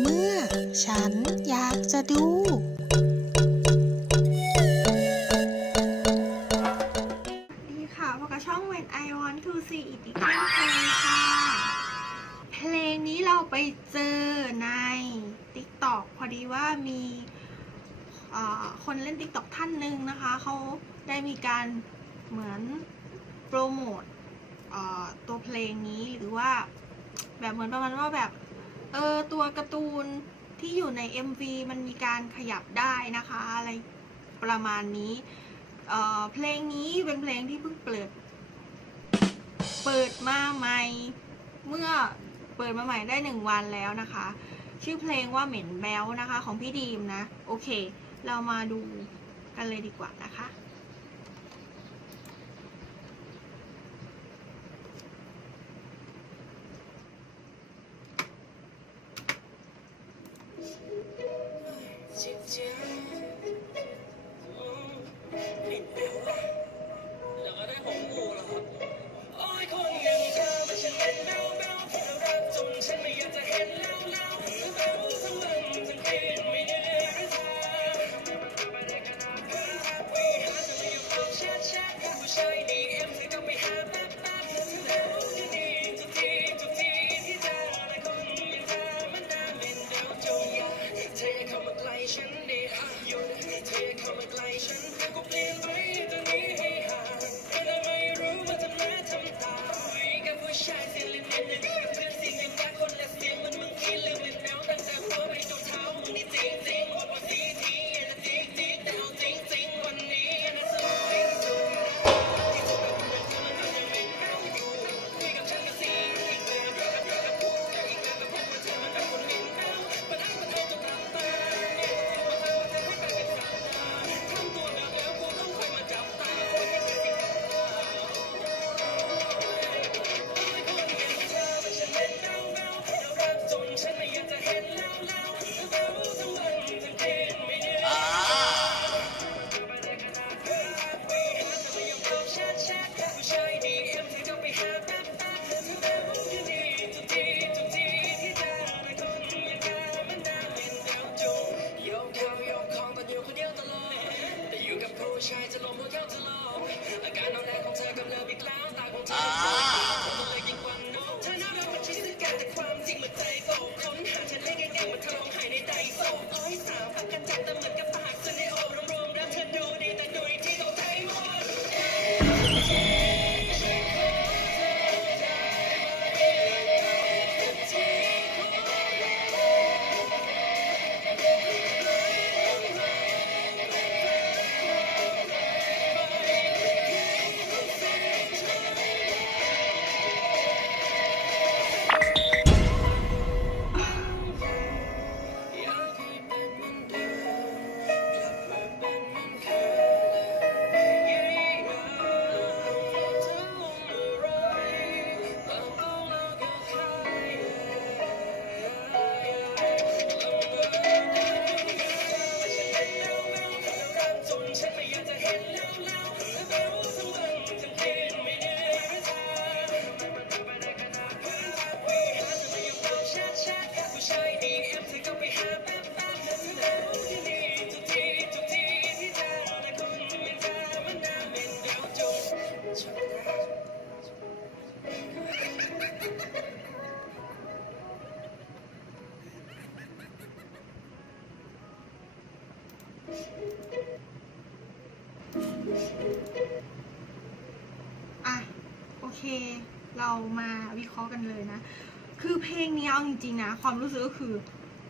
เมื่อฉันอยากจะดู ดีค่ะพบกับช่อง When I Want to See It อีกเช่นเคยค่ะ เพลงนี้เราไปเจอใน TikTok พอดีว่ามีคนเล่น TikTok ท่านหนึ่งนะคะ เขาได้มีการเหมือนโปรโมทเอ่อตัวเพลงนี้หรือว่า แบบเหมือนประมาณว่าแบบ เออตัวการ์ตูนที่อยู่ใน MV มันมีการขยับได้นะคะ อะไรประมาณนี้เออเพลงนี้เป็นเพลงที่เพิ่งเปิด เปิดมาใหม่ เมื่อเปิดมาใหม่ได้หนึ่งวันแล้วนะคะ ชื่อเพลงว่าเหม็นแบลนะคะ ของพี่ดีมนะ โอเค เรามาดูกันเลยดีกว่านะคะ อะ โอเค เรามาวิเคราะห์กันเลยนะ คือเพลงนี้เอาจริงๆนะ ความรู้สึกก็คือ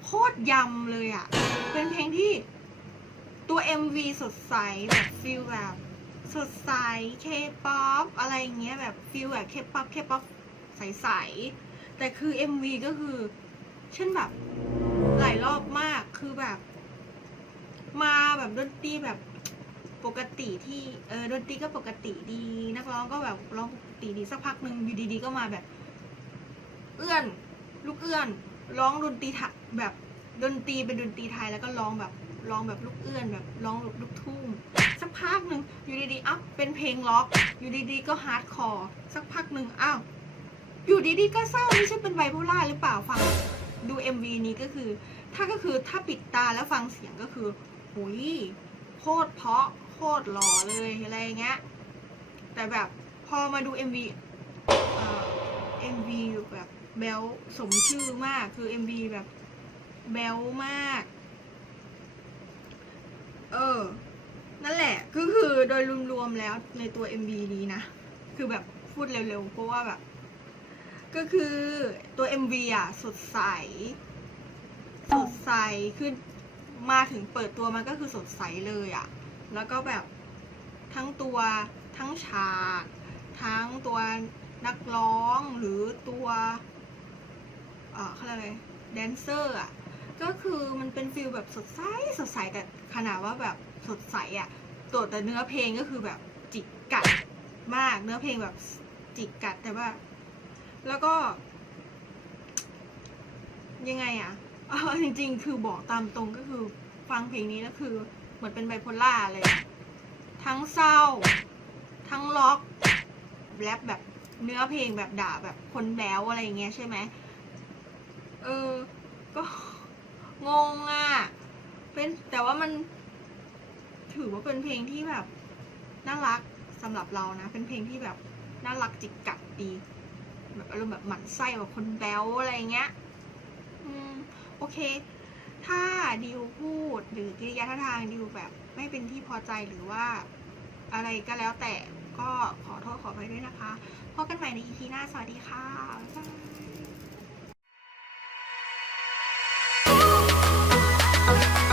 โคตรยำเลยอะ่ะ เป็นเพลงที่ตัว MV สดใสแบบฟิลแบบสดใสเคป๊อปอะไรอย่างเงี้ยแบบฟิลแบบเคป๊อปเคป๊อปใสๆแต่คือ MV ก็คือเช่นแบบหลายรอบมากคือแบบ มาแบบดนตรีแบบปกติที่เออดนตรีก็ปกติดี นักร้องก็แบบร้องปกติดีสักพักหนึ่งอยู่ดีๆก็มาแบบ เอื้อน ลูกเอื้อน ร้องดนตรีไทยแบบดนตรีเป็นดนตรีไทยแล้วก็ร้องแบบร้องแบบลูกเอื้อนแบบร้องลูกทุ่งสักพักหนึ่งอยู่ดีๆอัพเป็นเพลงล็อก อยู่ดีๆก็ฮาร์ดคอร์สักพักหนึ่งอ้าวอยู่ดีๆก็เศร้านี่ใช่เป็นไบโพล่าหรือเปล่าฟังดู MV นี้ก็คือ ถ้าก็คือถ้าปิดตาแล้วฟังเสียงก็คือ หุยโคตรเพาะโคตรหล่อเลยอะไรเงี้ย แต่แบบพอมาดู MV เอ่อ MV แบบแบลสมชื่อมากคือ MV แบบแบลมาก เออ นั่นแหละก็คือโดยรวมๆแล้วในตัว MV นี้นะ คือแบบพูดเร็วๆ เพราะว่าแบบ ก็คือตัว MV อะ สดใส สดใสคือ มาถึงเปิดตัวมันก็คือสดใสเลยอะแล้วก็แบบทั้งตัวทั้งฉากทั้งตัวนักร้องหรือตัวเอ่อเขาเรียกอะไรแดนเซอร์อะก็คือมันเป็นฟิลแบบสดใสสดใสแต่ขนาดว่าแบบสดใสอะตัวแต่เนื้อเพลงก็คือแบบจิกกัดมาก เนื้อเพลงแบบจิกกัดแต่ว่า แล้วก็ ยังไงอะ เอาจริง ๆ คือบอกตามตรงก็คือฟังเพลงนี้แล้วคือ เหมือนเป็นไบโพล่าเลย ทั้งเศร้า ทั้งล็อกแรปแบบเนื้อเพลงแบบด่าแบบคนแบ๊วอะไรอย่างเงี้ยใช่ไหมเออ ก็งงอะ เป็นแต่ว่ามัน ถือว่าเป็นเพลงที่แบบน่ารักสำหรับเรานะ เป็นเพลงที่แบบน่ารักจิกกัดดีแบบอารมณ์แบบหมั่นไส้แบบคนแบ๊วอะไรเงี้ย อืม โอเค ถ้าดิวพูดหรือกิริยาท่าทางดิวแบบไม่เป็นที่พอใจหรือว่าอะไรก็แล้วแต่ก็ขอโทษขอไปด้วยนะคะพบกันใหม่ใน EP หน้า สวัสดีค่ะบ๊ายบาย